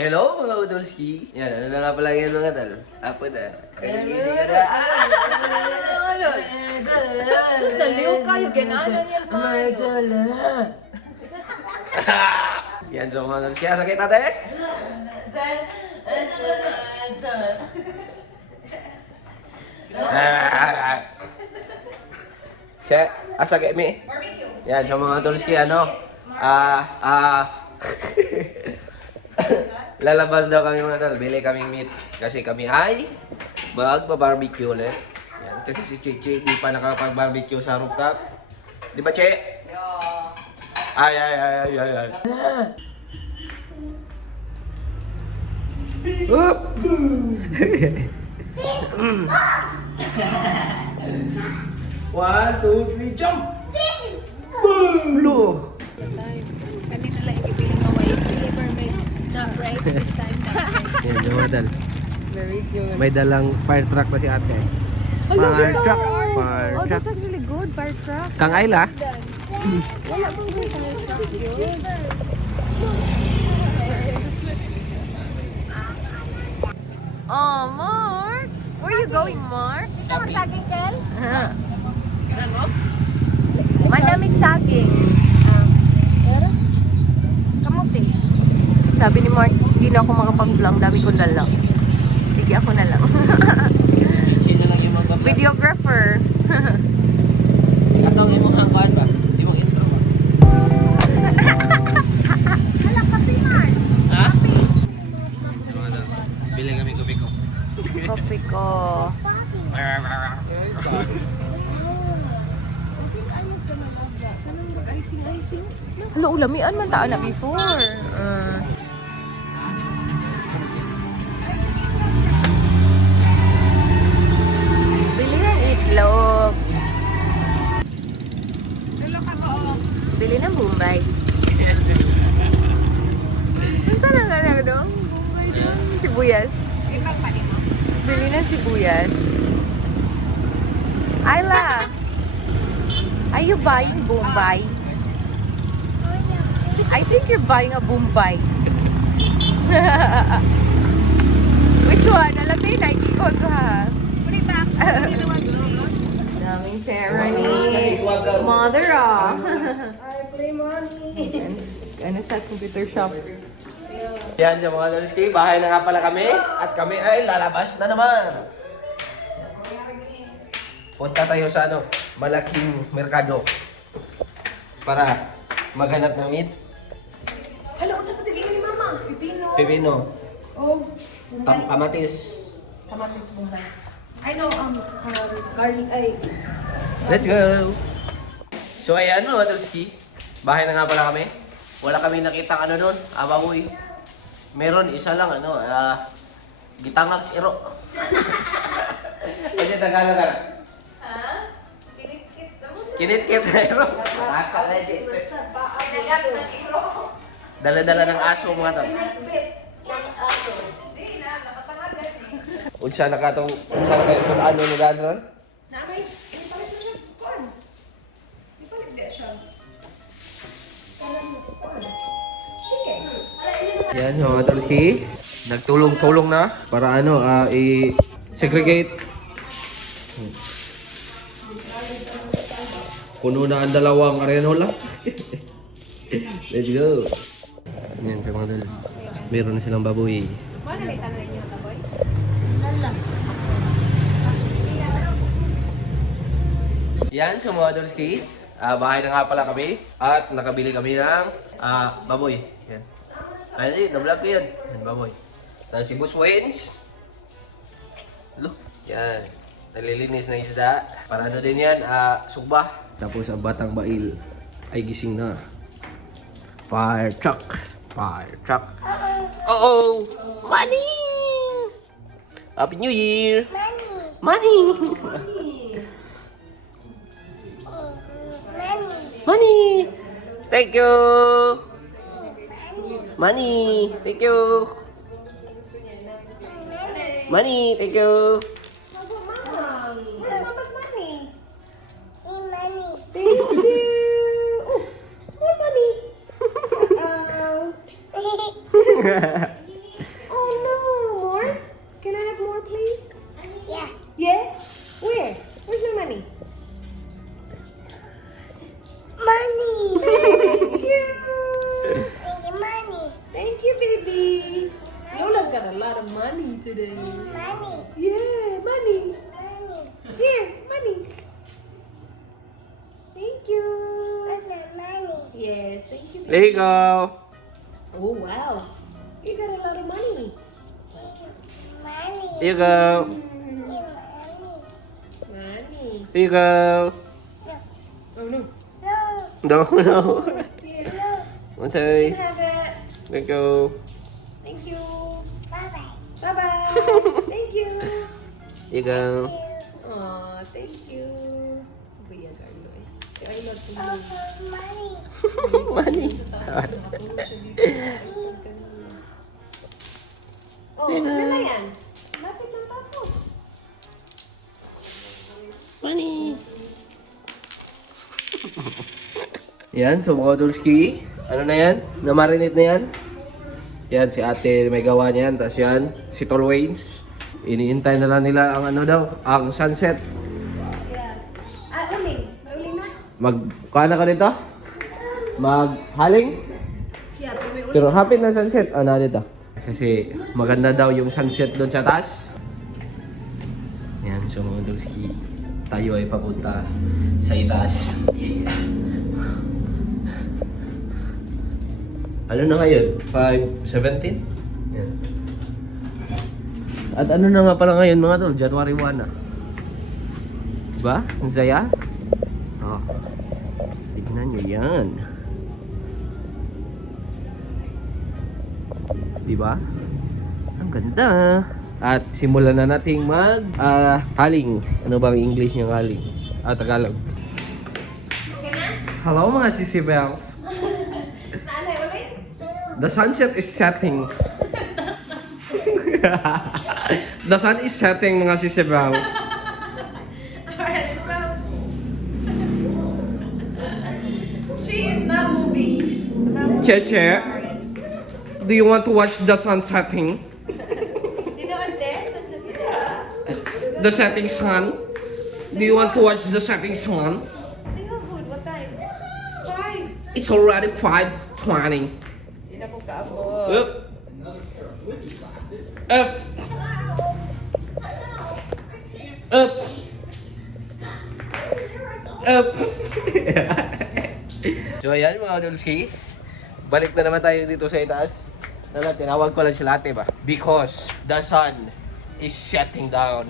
Hello mga Udolski! Yan, ano na nga pala yan mga tal? Apo na. Kagigising ka na. Daliw kayo, gananan yan tayo. Yan so mga Udolski. Sakit ate? Che, sakit mi? Yan so mga Udolski ano? Lalabas daw kami mga tol, bili kaming meat. Kasi kami ay magpa-barbecue ulit. Yan, kasi si Che di pa nakapag-barbecue sa rooftop. Di ba Che? Ay. Up! 1, 2, 3, jump! Boom! Lo! Kanina lang ipipiling na white flavor, may not right this time. Yan, dumadal. Very good. May dalang fire truck na si ate. Fire truck. Fire Oh, truck. that's actually good, fire truck. Kang Ayla? Wala pang good fire truck. Good. Oh, Mark! Where are you going, Mark? Saan saging, Kel? Malamig saging. Kamuti. Sabi ni Mark, hindi na ako makapag-vlog. Dami ko na lang. Sige, ako na lang. Videographer. Katong imong hangkuan ba? Imong intro ba? Hala, kape, Mark. Ha? Bili kami kopi ko. Kopi ko. Hala, ulamian man taan na before. Bili ng itlog. Bili ng Bombay. Saan na nga dong? Sibuyas. Bili ng sibuyas. Ayla, are you buying Bombay? I think you're buying a Bombay. Which one? Alam tayo, naikikot ko ha. Put it back. Daming pera ni mother ah. I play money. Ano sa computer shop? Yan sa mga Udolski, bahay na nga pala kami. At kami ay lalabas na naman. Punta tayo sa malaking merkado. Para maghanap ng meat. Hello, unsa pa tingin ni Mama? Pipino. Pipino. Oh, Kamatis. kamatis Bombay. I know garlic ay. Let's go! So ayan mga Udolski, bahay na nga pala kami. Wala kami nakita doon, ababoy. Meron isa lang gitangag siro. Kasi Tagalog ka. Ha? Kinitkit mo. Kinitkit na iro. Nakaka legit. Kinagat na iro. Dala-dala ng aso mga to. Kinitbit. Yang aso. Di na, nakatangagan eh. Unsa na kayo sa ano ni Gadron? Namay, ipalit mo siya. Kuan. Ipalit din siya. Kailan mo kuan? Chicken. Yan mga Udolski, nagtulong-tulong na para i-segregate. Puno na ang dalawang arenola. Let's go. Yan sa mga dal. Meron na silang baboy. Mana ni tanay niyo ta boy? Yan sa mga Udolski. Bahay na nga pala kami. At nakabili kami ng baboy. Yan. Ay, na-vlog ko yan. Yan, baboy. Tapos si Boss Waynes. Look. Yan. Nalilinis na isda. Para din yan, sugba. Tapos ang batang bail ay gising na. Fire truck. Fire truck. Uh-oh! Money! Happy New Year! Money! Money! Thank you! Money! Thank you! Money! Thank you! Thank you. Oh, small money. baby. Lola's got a lot of money today. Yeah, money. Here, money. Thank you. Yes, thank you. There you go. Oh, wow. You got a lot of money. Here you go. Money. Here you go. Oh, no. No, no. Here. One You say. can have it. There you go. Thank you. Bye-bye. Thank you. Here you go. Aw, thank you. Kuya Carlo eh. Si Arlo at Money. Oh, ano na yan? Lapit ng tapos. Money. Yan, so mga Dulski. Ano na yan? Na-marinate na yan? Yan, si ate may gawa niyan. Tapos yan, si Tol Waynes. Iniintay na lang nila ang ano daw, ang sunset. Yeah. Uling. Uling na? Kana ka dito? Maghaling? Yeah, pero may uling. Pero happy na sunset. Ano dito? Kasi maganda daw yung sunset doon sa taas. Yan, so mga Dulski. Tayo ay papunta sa itaas. Yeah. Ano na ngayon? 5:17? Yan. At ano na nga pala ngayon mga tol? January 1 na. Diba? Ang saya? Oh. Tignan nyo yan. Diba? Ang ganda. At simulan na nating haling. Ano bang English niyang haling? Tagalog. Okay na? Hello mga sisi bells. Naanay ulit? The sunset is setting. The sun is setting mga sisi bells. Alright, so. She is not moving. Cheche, do you want to watch the sun setting? The setting sun? Do you want to watch the setting sun? Say how good, what time? 5. It's already 5:20. Hindi na po kaabot. Up. Up. Up. Up. So ayan mga Dulski. Balik na naman tayo dito sa itaas. Tinawag ko lang si Late ba? Because the sun is setting down.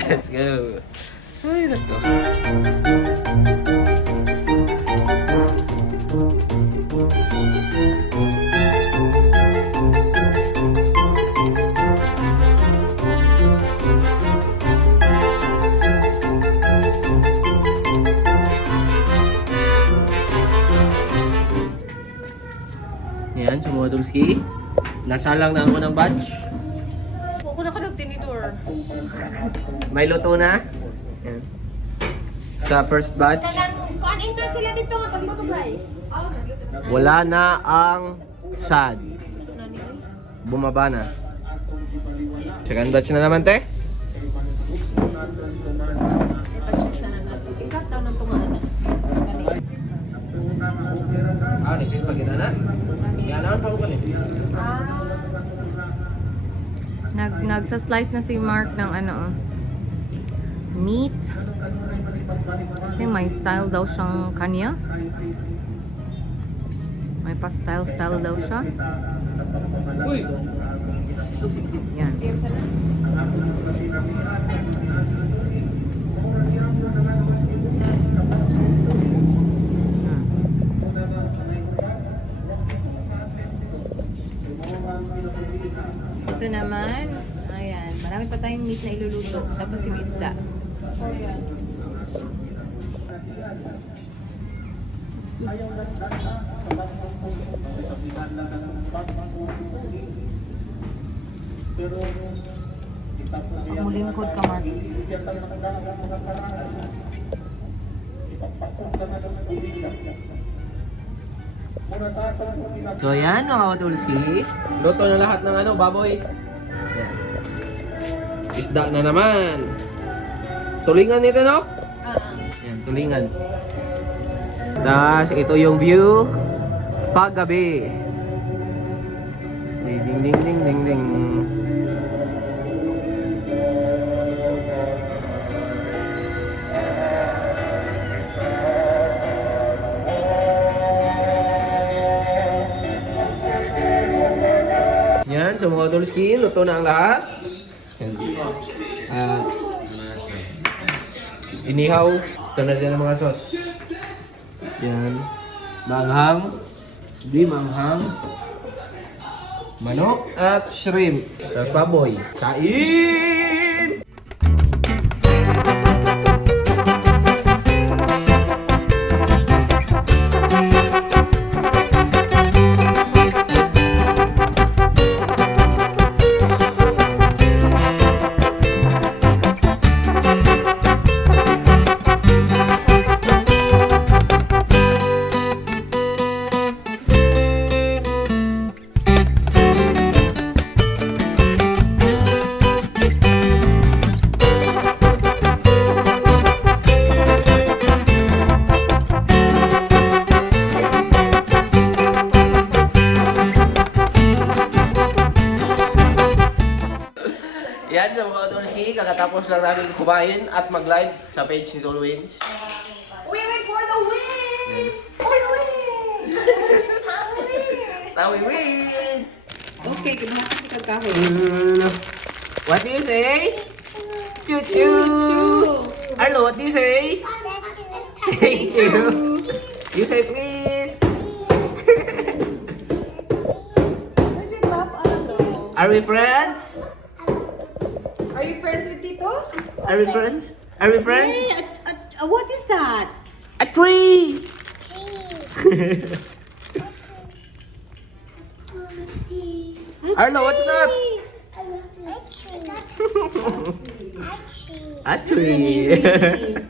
Let's go. Ay, let's go. Yan, so mga Dulski. Nasalang na ang unang batch. Huwag na ka nagtinidor. May luto na. Yan. Sa first batch, Kuhanin na sila dito nga pagluto guys. wala na ang sad. Bumaba na. Second batch na naman, te. Ipa-check na natin. Ikat daw ng tungaan na. Nipis pag ina na. Yan naman pa ko galit. Nagsa-slice na si Mark ng meat. Kasi may style daw siyang kanya. May pa-style daw siya. Uy! Yan. Ito naman, ayan, marami pa tayong meat na iluluto. Tapos yung isda. Oh, yeah. Pagmulingkod ka, Mark. So yan mga Dulski. Luto na lahat ng baboy. Yan. Isda na naman. Tulingan nito, no? Yan, tulingan. Tapos ito yung view paggabi. Ding ding ding ding ding ding. Yan, sa mga Dolski, luto na ang lahat. Yan. At inihaw. Ito na din ang mga sauce. Yan. Manghang. Di manghang. Manok at shrimp. Tapos baboy. Kain! Yan sa mga Dolski, kakatapos lang namin kumain at mag-live sa page ni Dolwins. We went for the win! For the win! Tawi win! Okay, kumakain ka kahoy. What do you say? Choo-choo! Arlo, what do you say? Thank you! You say please! Where's your top, Arlo? Are we friends? Are you friends with Tito? Are we friends? Are we friends? What is that? A tree! Arlo, what's that? A tree.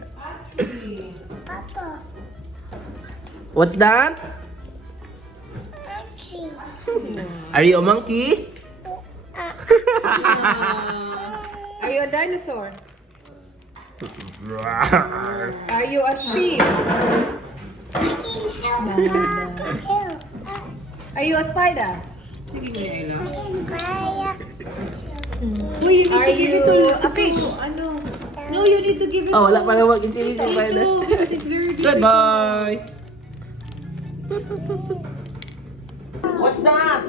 What's that? Are you a monkey? Are you a dinosaur? Are you a sheep? Are you a spider? Are you a fish? No, you need to give it Oh, wala pa na mag-intinito pa na. Goodbye! What's that?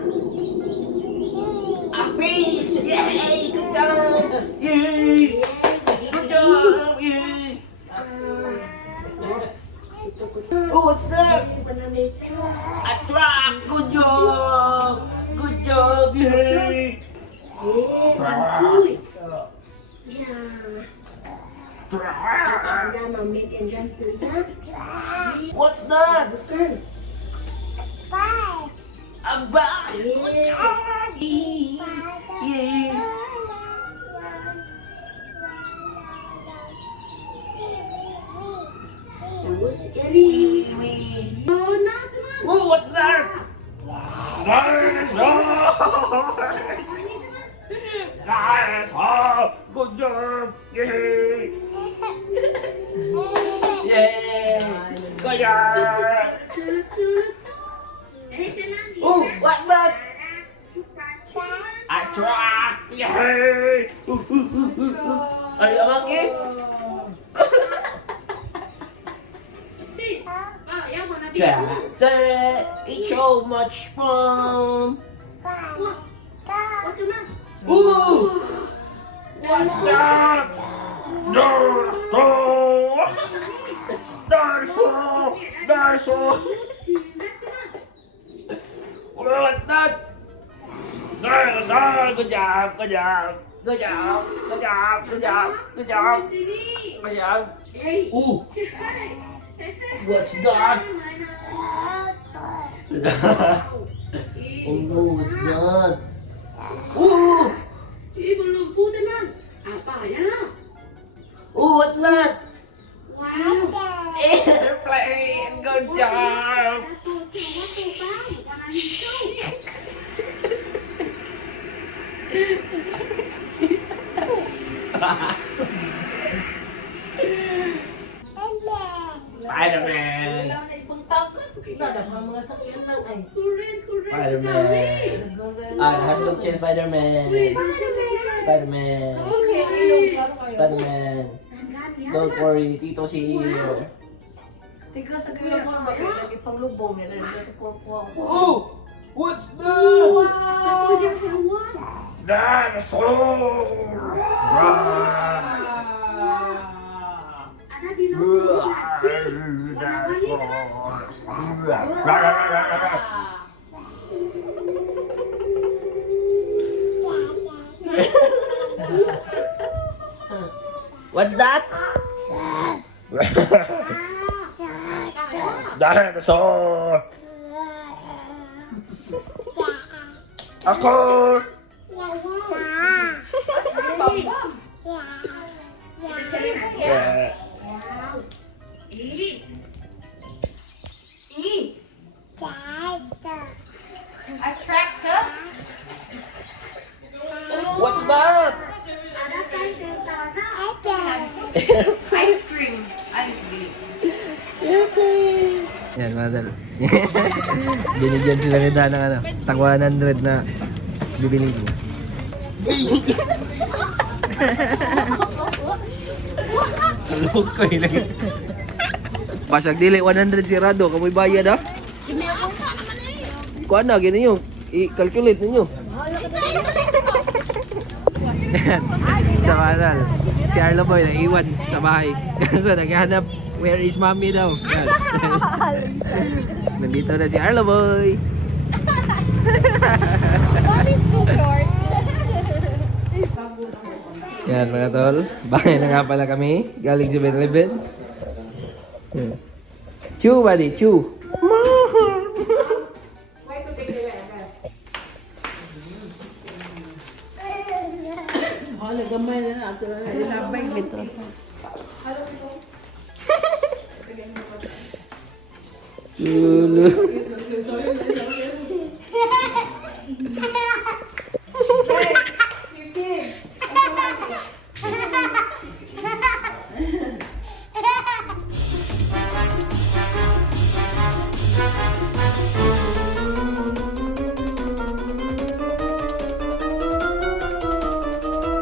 A fish! Yay! Good job! Yay! Good job! Yay! Oh, what's that? A truck! Good job! Good job! Yay! What's that? A bus! Good job! Yay! Yay! Oh, what's that? Dinosaur! Dinosaur! Good job! Yay! Yay! Good job! Oh, what's that? A truck! Yay! Are you a monkey? It's so much fun! Ooh! What's that? Dinosaur! Dinosaur! Dinosaur! What's that? Dinosaur! Good job! Good job! Good job! Good job! Good job! Good job! Good job! Ooh! What's that? Oh no, what's that? Ooh! Belum po naman. Apa ya? Ooh, what's that? Wow. Airplane! Good job! Warna hijau. Spider-Man! Keren, keren. Spider-Man! Handlong siya, Spider-Man. Spider-Man. Spider-Man. Don't worry, Tito here. Tiga sa gawin mo, lagi pang lubong. Yan na sa kuha-kuha ko. Oh! What's that? Dinosaur! What's that? Dinosaur! Ako! A tractor? What's that? Ice cream. Ice cream. Yan, mga dal. Binigyan sila ni Dan ng ano, tag 100 na bibili ko. Alok ko ilagay. Basag dili 100 si Rado, kamoy bayad ah. Kuan na gini yung i-calculate ninyo. Yan. Sa kanal. Si Arlo boy na iwan sa bahay. So naghahanap, where is mommy daw? Yan. Nandito na si Arlo boy. Yan mga tol. Bahay na nga pala kami. Galing 7-Eleven. Chew buddy, chew. Lulu.